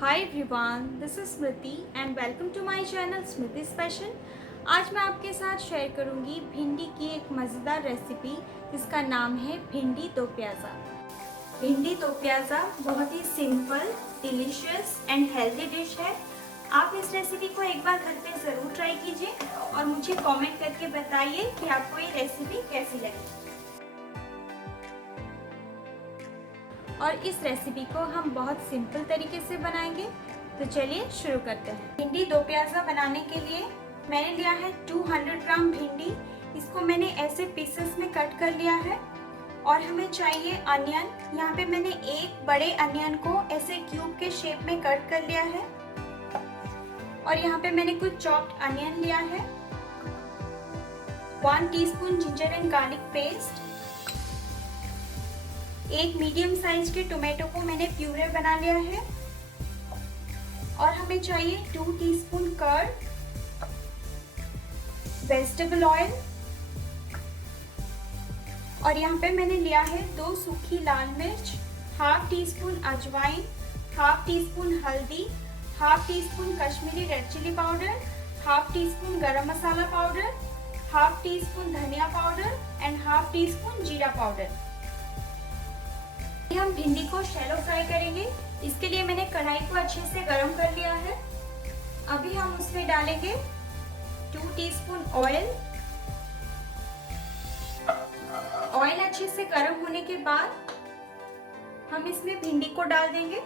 Hi everyone, this is Smriti and welcome to my channel Smriti special. आज मैं आपके साथ शेयर करूंगी भिंडी की एक मज़ेदार रेसिपी जिसका नाम है भिंडी दो प्याज़ा। भिंडी दो प्याज़ा बहुत ही simple, delicious and healthy dish है। आप इस रेसिपी को एक बार घर पे ज़रूर ट्राई कीजिए और मुझे कमेंट करके बताइए कि आपको ये रेसिपी कैसी लगी। और इस रेसिपी को हम बहुत सिंपल तरीके से बनाएंगे, तो चलिए शुरू करते हैं। भिंडी दो प्याज़ा बनाने के लिए मैंने लिया है 200 ग्राम भिंडी। इसको मैंने ऐसे पीसेस में कट कर लिया है। और हमें चाहिए अनियन। यहाँ पे मैंने एक बड़े अनियन को ऐसे क्यूब के शेप में कट कर लिया है। और यहाँ पे मैंने कुछ चॉप्ड अनियन लिया है, 1 teaspoon ginger and garlic paste, एक मीडियम साइज के टोमेटो को मैंने प्यूरे बना लिया है। और हमें चाहिए 2 टीस्पून कर्ड, वेजिटेबल ऑयल, और यहाँ पे मैंने लिया है 2 सूखी लाल मिर्च, हाफ टी स्पून अजवाइन, हाफ टी स्पून हल्दी, half teaspoon Kashmiri red chilli powder, half teaspoon garam masala powder, half teaspoon धनिया powder and half teaspoon जीरा पाउडर। हम भिंडी को शैलो फ्राई करेंगे। इसके लिए मैंने कढ़ाई को अच्छे से गरम कर लिया है। अभी हम उसमें डालेंगे 2 टीस्पून ऑयल। ऑयल अच्छे से गरम होने के बाद हम इसमें भिंडी को डाल देंगे।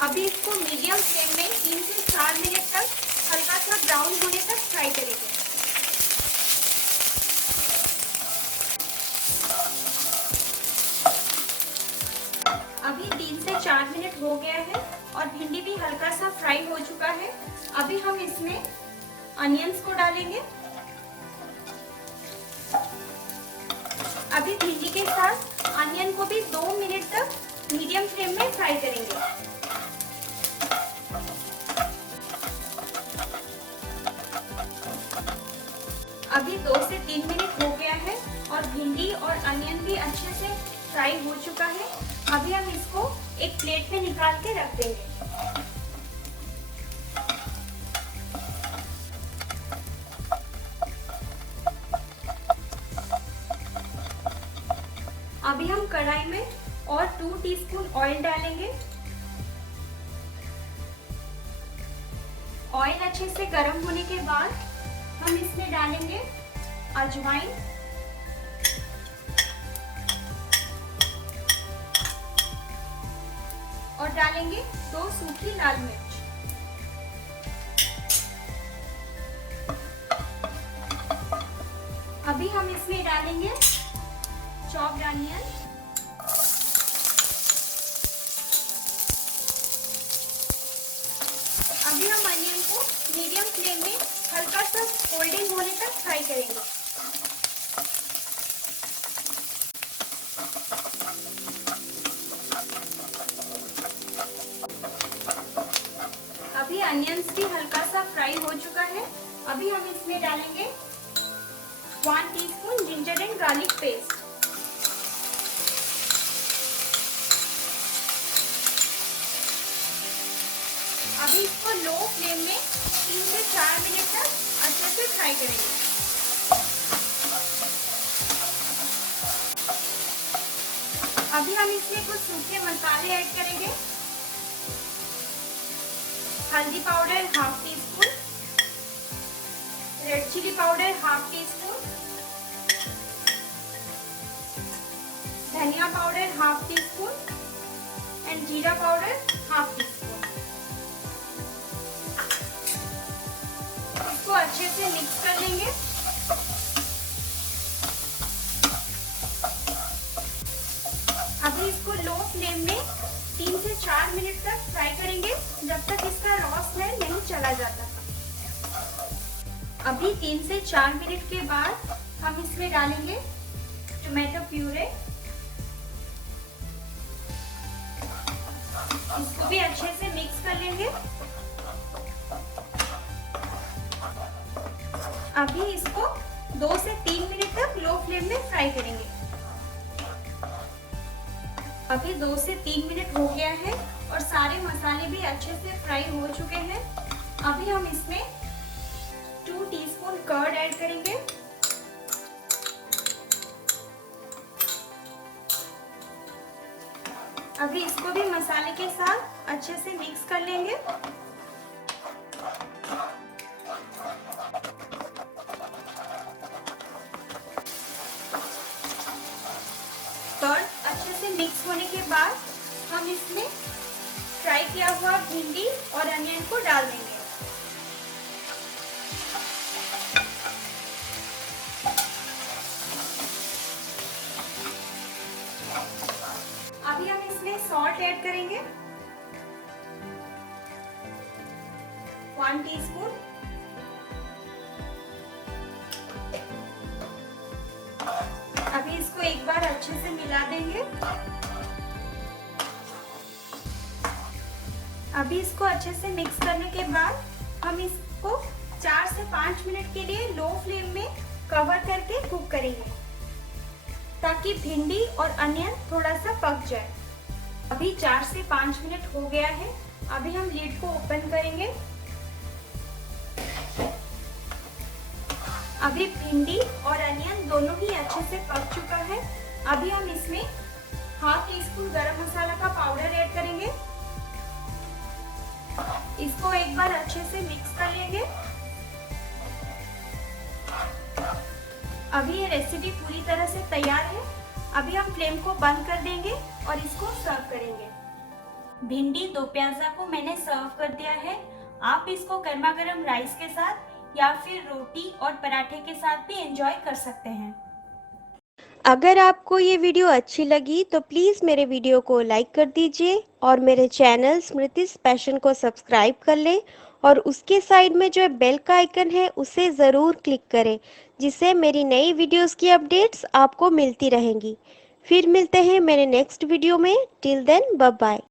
अभी इसको मीडियम फ्लेम में 3 से 4 मिनट तक हल्का सा ब्राउन होने तक फ्राई करेंगे। अभी 3 से 4 मिनट हो गया है और भिंडी भी हल्का सा फ्राई हो चुका है। अभी हम इसमें अनियंस को डालेंगे। अभी भिंडी के साथ अनियन को भी 2 मिनट तक मीडियम फ्लेम में फ्राई करेंगे। अभी 2 से 3 मिनट हो गया है और भिंडी और अनियन भी अच्छे से फ्राई हो चुका है। अभी हम इसको एक प्लेट में निकाल के रख देंगे। अभी हम कढ़ाई में और 2 टीस्पून ऑयल डालेंगे। ऑयल अच्छे से गर्म होने के बाद हम इसमें डालेंगे अजवाइन, और डालेंगे 2 सूखी लाल मिर्च। अभी हम इसमें डालेंगे चॉप्ड अनियन, अभी हम अनियन को मीडियम फ्लेम में हल्का सा गोल्डन होने तक फ्राई करेंगे। अभी अनियंस भी हल्का सा फ्राई हो चुका है। अभी हम इसमें डालेंगे 1 teaspoon ginger and garlic paste. अभी इसको लो फ्लेम में 3 से 4 मिनट तक अच्छे से फ्राई करेंगे। अभी हम इसमें कुछ सूखे मसाले ऐड करेंगे। हल्दी powder half teaspoon, red chilli powder half teaspoon, धनिया powder half teaspoon and जीरा पाउडर हाफ टी स्पून। इसको अच्छे से मिक्स कर लेंगे। अभी इसको लो फ्लेम में 3 से 4 मिनट तक फ्राई करेंगे, जब तक इसका रॉ स्मेल नहीं चला जाता। अभी 3 से 4 मिनट के बाद हम इसमें डालेंगे टोमेटो प्यूरे। इसको भी अच्छे से मिक्स कर लेंगे। अभी इसको 2 से 3 मिनट तक लो फ्लेम में फ्राई करेंगे। अभी 2 से 3 मिनट हो गया है और सारे मसाले भी अच्छे से फ्राई हो चुके हैं। अभी हम इसमें 2 टीस्पून कर्ड ऐड करेंगे। अभी इसको भी मसाले के साथ अच्छे से मिक्स कर लेंगे। कर्ड अच्छे से मिक्स होने के बाद हम इसमें फ्राई किया हुआ भिंडी और अनियन को डाल देंगे। अभी हम इसमें सॉल्ट ऐड करेंगे, 1 टीस्पून। अभी इसको एक बार अच्छे से मिला देंगे। अभी इसको अच्छे से मिक्स करने के बाद हम इसको 4 से 5 मिनट के लिए लो फ्लेम में कवर करके कुक करेंगे ताकि भिंडी और अनियन थोड़ा सा पक जाए। अभी 4 से 5 मिनट हो गया है। अभी हम लिड को ओपन करेंगे। अभी भिंडी और अनियन दोनों ही अच्छे से पक चुका है। अभी हम इसमें ½ टीस्पून गरम मसाला का पाउडर ऐड करेंगे। इसको एक बार अच्छे से मिक्स कर लेंगे। अभी ये रेसिपी पूरी तरह से तैयार है। अभी हम फ्लेम को बंद कर देंगे और इसको सर्व करेंगे। भिंडी दो प्याजा को मैंने सर्व कर दिया है। आप इसको गर्मा गर्म राइस के साथ या फिर रोटी और पराठे के साथ भी एंजॉय कर सकते हैं। अगर आपको ये वीडियो अच्छी लगी तो प्लीज़ मेरे वीडियो को लाइक कर दीजिए और मेरे चैनल स्मृतिस पैशन को सब्सक्राइब कर लें और उसके साइड में जो बेल का आइकन है उसे ज़रूर क्लिक करें, जिससे मेरी नई वीडियोस की अपडेट्स आपको मिलती रहेंगी। फिर मिलते हैं मेरे नेक्स्ट वीडियो में। Till then bye bye.